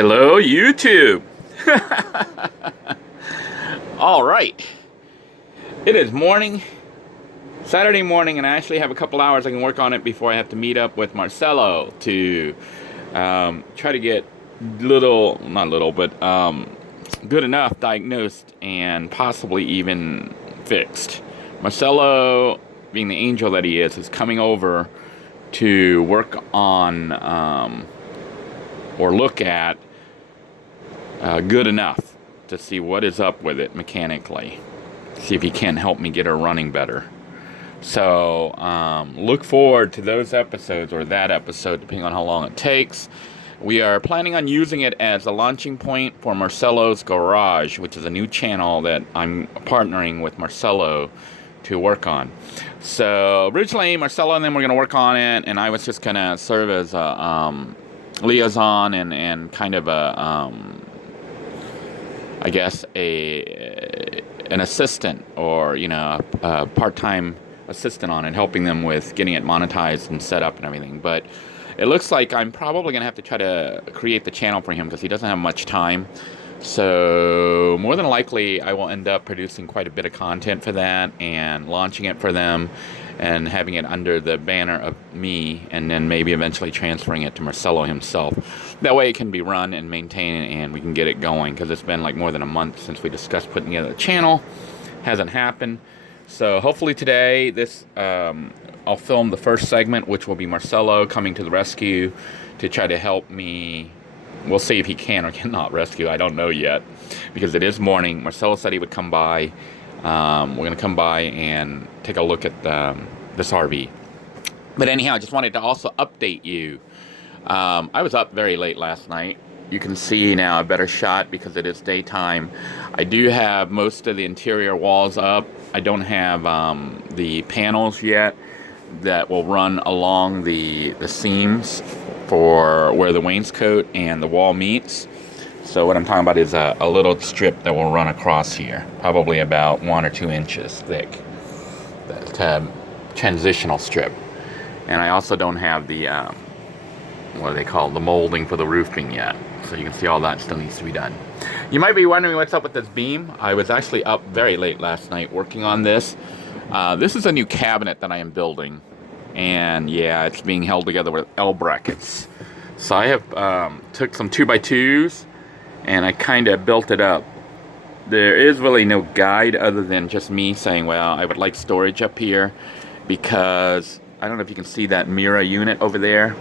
Hello, YouTube. All right. It is morning, Saturday morning, and I actually have a couple hours I can work on it before I have to meet up with Marcelo to try to get good enough diagnosed and possibly even fixed. Marcelo, being the angel that he is coming over to work on or look at good enough to see what is up with it mechanically. See if he can help me get her running better. So look forward to those episodes, or that episode, depending on how long it takes. We are planning on using it as a launching point for Marcelo's Garage, which is a new channel that I'm partnering with Marcelo to work on. So originally Marcelo and them were going to work on it, and I was just going to serve as a liaison and kind of a I guess an assistant, or a part-time assistant on it, helping them with getting it monetized and set up and everything. But it looks like I'm probably gonna have to try to create the channel for him because he doesn't have much time. So more than likely I will end up producing quite a bit of content for that and launching it for them and having it under the banner of me, and then maybe eventually transferring it to Marcelo himself. That way it can be run and maintained and we can get it going, because it's been like more than a month since we discussed putting together the channel. Hasn't happened. So hopefully today I'll film the first segment, which will be Marcelo coming to the rescue to try to help me. We'll see if he can or cannot rescue. I don't know yet, because it is morning. Marcelo said he would come by. We're going to come by and take a look at this RV. But anyhow, I just wanted to also update you. I was up very late last night. You can see now a better shot because it is daytime. I do have most of the interior walls up. I don't have the panels yet that will run along the seams for where the wainscot and the wall meets. So what I'm talking about is a little strip that will run across here, probably about 1 or 2 inches thick. That transitional strip. And I also don't have the what do they call it, the molding for the roofing yet. So you can see all that still needs to be done. You might be wondering what's up with this beam. I was actually up very late last night working on this. This is a new cabinet that I am building. And yeah, it's being held together with L brackets. So I have took some 2x2s and I kind of built it up. There is really no guide other than just me saying, well, I would like storage up here, because I don't know if you can see that mirror unit over there.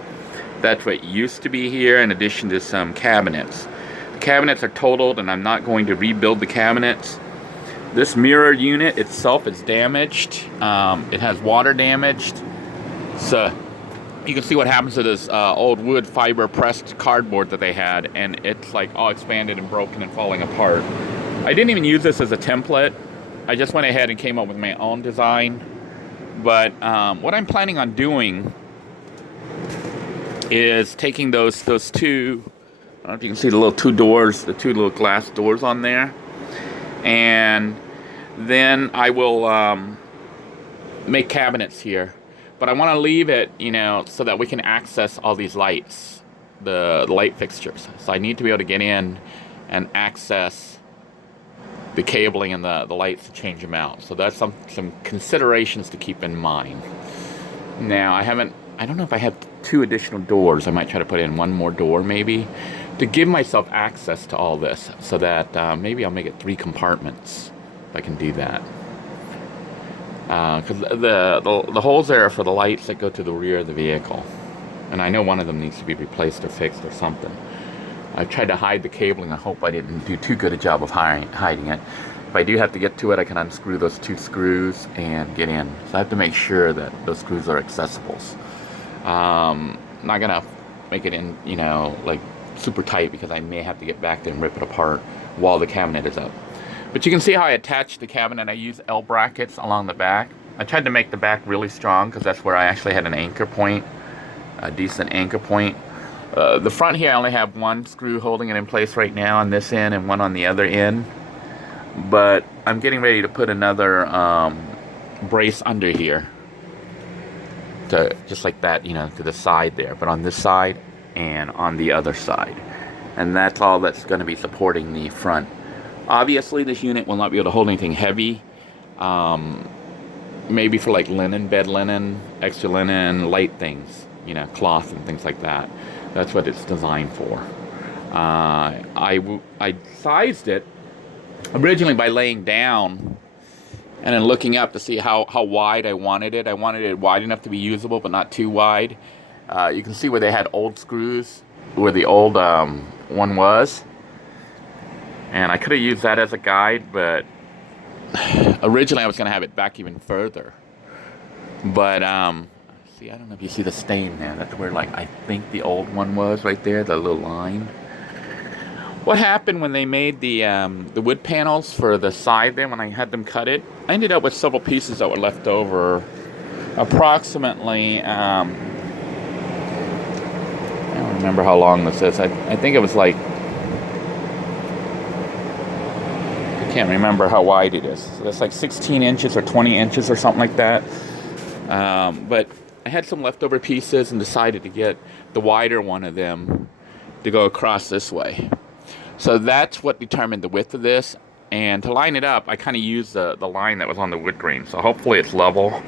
That's what used to be here, in addition to some cabinets. The cabinets are totaled and I'm not going to rebuild the cabinets. This mirror unit itself is damaged. It has water damaged. So you can see what happens to this old wood fiber pressed cardboard that they had, and it's like all expanded and broken and falling apart. I didn't even use this as a template. I just went ahead and came up with my own design. But what I'm planning on doing is taking those two, I don't know if you can see the little two doors, the two little glass doors on there, and then I will make cabinets here. But I want to leave it, so that we can access all these lights, the light fixtures. So I need to be able to get in and access the cabling and the lights to change them out. So that's some considerations to keep in mind. Now I don't know if I have 2 additional doors. I might try to put in 1 more door maybe, to give myself access to all this, so that maybe I'll make it 3 compartments if I can do that. Because the holes there are for the lights that go to the rear of the vehicle, and I know one of them needs to be replaced or fixed or something. I've tried to hide the cabling. I hope I didn't do too good a job of hiding it. If I do have to get to it, I can unscrew those 2 screws and get in. So I have to make sure that those screws are accessible. I'm not gonna make it in, like super tight, because I may have to get back there and rip it apart while the cabinet is up. But you can see how I attached the cabinet. I use L brackets along the back. I tried to make the back really strong because that's where I actually had an anchor point, a decent anchor point. The front here, I only have 1 screw holding it in place right now on this end and 1 on the other end. But I'm getting ready to put another brace under here, to just like that, to the side there, but on this side and on the other side. and that's all that's going to be supporting the front. Obviously, this unit will not be able to hold anything heavy. Maybe for like linen, bed linen, extra linen, light things, you know, cloth and things like that. That's what it's designed for. I sized it originally by laying down and then looking up to see how wide I wanted it. I wanted it wide enough to be usable, but not too wide. You can see where they had old screws, where the old one was. And I could have used that as a guide, but originally I was going to have it back even further. But, see, I don't know if you see the stain there. That's where, like, I think the old one was right there, the little line. What happened when they made the wood panels for the side there, when I had them cut it, I ended up with several pieces that were left over. Approximately, I don't remember how long this is. I think it was like, I can't remember how wide it is. So that's like 16 inches or 20 inches or something like that. But I had some leftover pieces and decided to get the wider one of them to go across this way. So that's what determined the width of this. And to line it up, I kind of used the line that was on the wood grain. So hopefully it's level.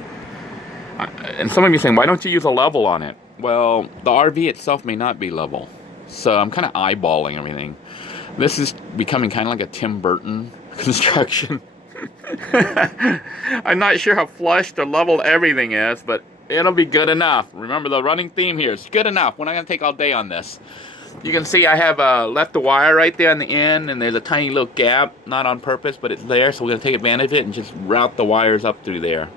And some of you are saying, why don't you use a level on it? Well, the RV itself may not be level. So I'm kind of eyeballing everything. This is becoming kind of like a Tim Burton construction. I'm not sure how flushed or leveled everything is, but it'll be good enough. Remember, the running theme here is good enough. We're not going to take all day on this. You can see I have left the wire right there on the end, and there's a tiny little gap, not on purpose, but it's there, so we're going to take advantage of it and just route the wires up through there.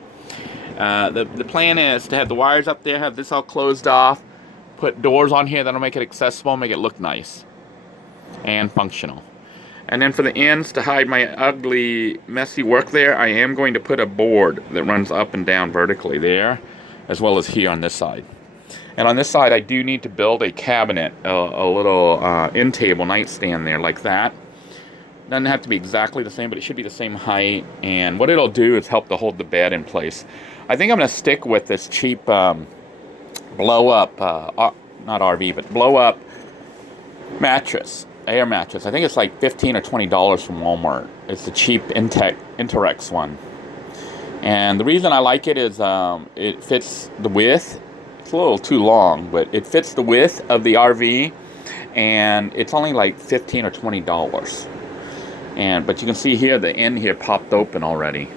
The plan is to have the wires up there, have this all closed off, put doors on here that'll make it accessible, make it look nice and functional. And then for the ends, to hide my ugly, messy work there, I am going to put a board that runs up and down vertically there, as well as here on this side. And on this side, I do need to build a cabinet, a little end table nightstand there, like that. Doesn't have to be exactly the same, but it should be the same height. And what it'll do is help to hold the bed in place. I think I'm going to stick with this cheap blow-up, not RV, but blow-up mattress, air mattress. I think it's like $15 or $20 from Walmart. It's the cheap Interex one. And the reason I like it is it fits the width. It's a little too long, but it fits the width of the RV, and it's only like $15 or $20. But you can see here the end here popped open already.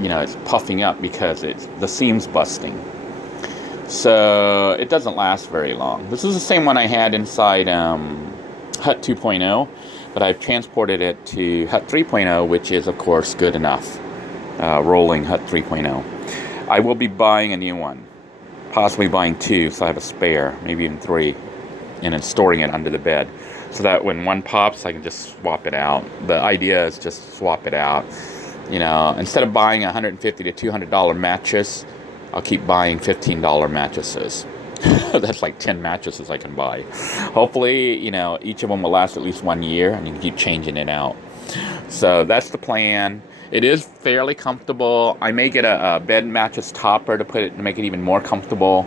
You know, it's puffing up because the seam's busting. So it doesn't last very long. This is the same one I had inside Hut 2.0, but I've transported it to Hut 3.0, which is of course good enough. Rolling Hut 3.0. I will be buying a new one, possibly buying two, so I have a spare, maybe even three, and then storing it under the bed, so that when one pops, I can just swap it out. The idea is just swap it out. You know, instead of buying a $150 to $200 mattress, I'll keep buying $15 mattresses. That's like 10 mattresses I can buy. Hopefully, you know, each of them will last at least 1 year, and you can keep changing it out. So that's the plan. It is fairly comfortable. I may get a bed mattress topper to make it even more comfortable.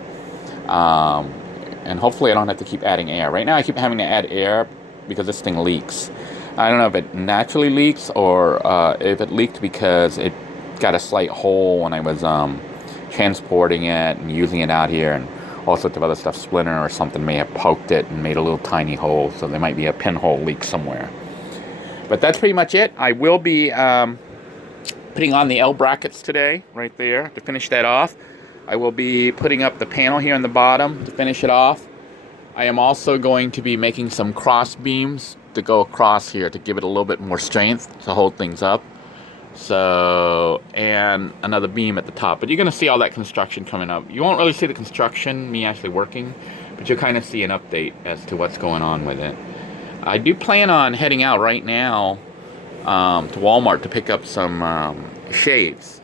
And hopefully I don't have to keep adding air. Right now I keep having to add air because this thing leaks. I don't know if it naturally leaks or if it leaked because it got a slight hole when I was transporting it and using it out here, and all sorts of other stuff, splinter or something may have poked it and made a little tiny hole, so there might be a pinhole leak somewhere. But that's pretty much it. I will be putting on the L brackets today, right there, to finish that off. I will be putting up the panel here on the bottom to finish it off. I am also going to be making some cross beams to go across here to give it a little bit more strength to hold things up. So, and another beam at the top. But you're going to see all that construction coming up. You won't really see the construction, me actually working, but you'll kind of see an update as to what's going on with it. I do plan on heading out right now to Walmart to pick up some shades,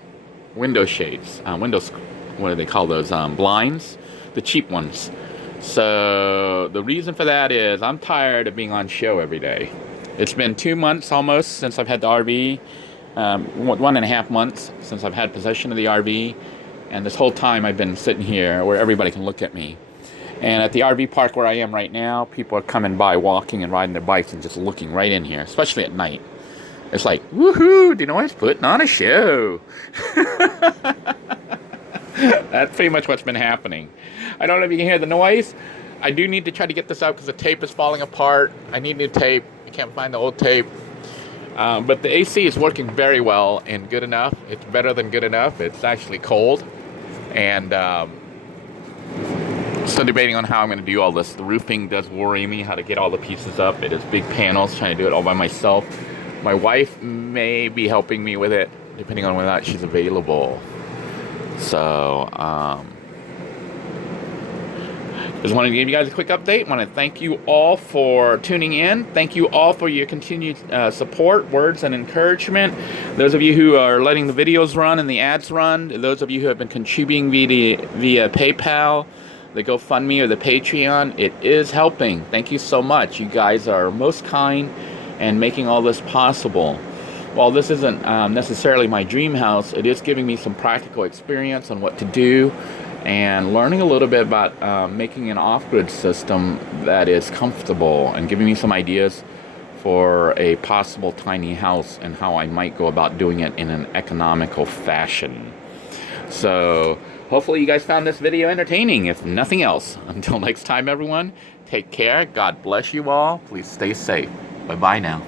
window shades, windows, what do they call those, blinds, the cheap ones. So the reason for that is I'm tired of being on show every day. It's been 2 months almost since I've had the RV, 1.5 months since I've had possession of the RV, and this whole time I've been sitting here where everybody can look at me. And at the RV park where I am right now, people are coming by, walking and riding their bikes and just looking right in here, especially at night. It's like, woohoo, Denoy's putting on a show. That's pretty much what's been happening. I don't know if you can hear the noise. I do need to try to get this out because the tape is falling apart. I need new tape. I can't find the old tape. But the AC is working very well and good enough. It's better than good enough. It's actually cold. And still debating on how I'm going to do all this. The roofing does worry me, how to get all the pieces up. It is big panels, trying to do it all by myself. My wife may be helping me with it, depending on whether or not she's available. So, just wanted to give you guys a quick update. Want to thank you all for tuning in. Thank you all for your continued support, words, and encouragement. Those of you who are letting the videos run and the ads run, those of you who have been contributing via PayPal, the GoFundMe, or the Patreon, it is helping. Thank you so much. You guys are most kind and making all this possible. While this isn't necessarily my dream house, it is giving me some practical experience on what to do and learning a little bit about making an off-grid system that is comfortable and giving me some ideas for a possible tiny house and how I might go about doing it in an economical fashion. So hopefully you guys found this video entertaining, if nothing else. Until next time, everyone, take care. God bless you all. Please stay safe. Bye-bye now.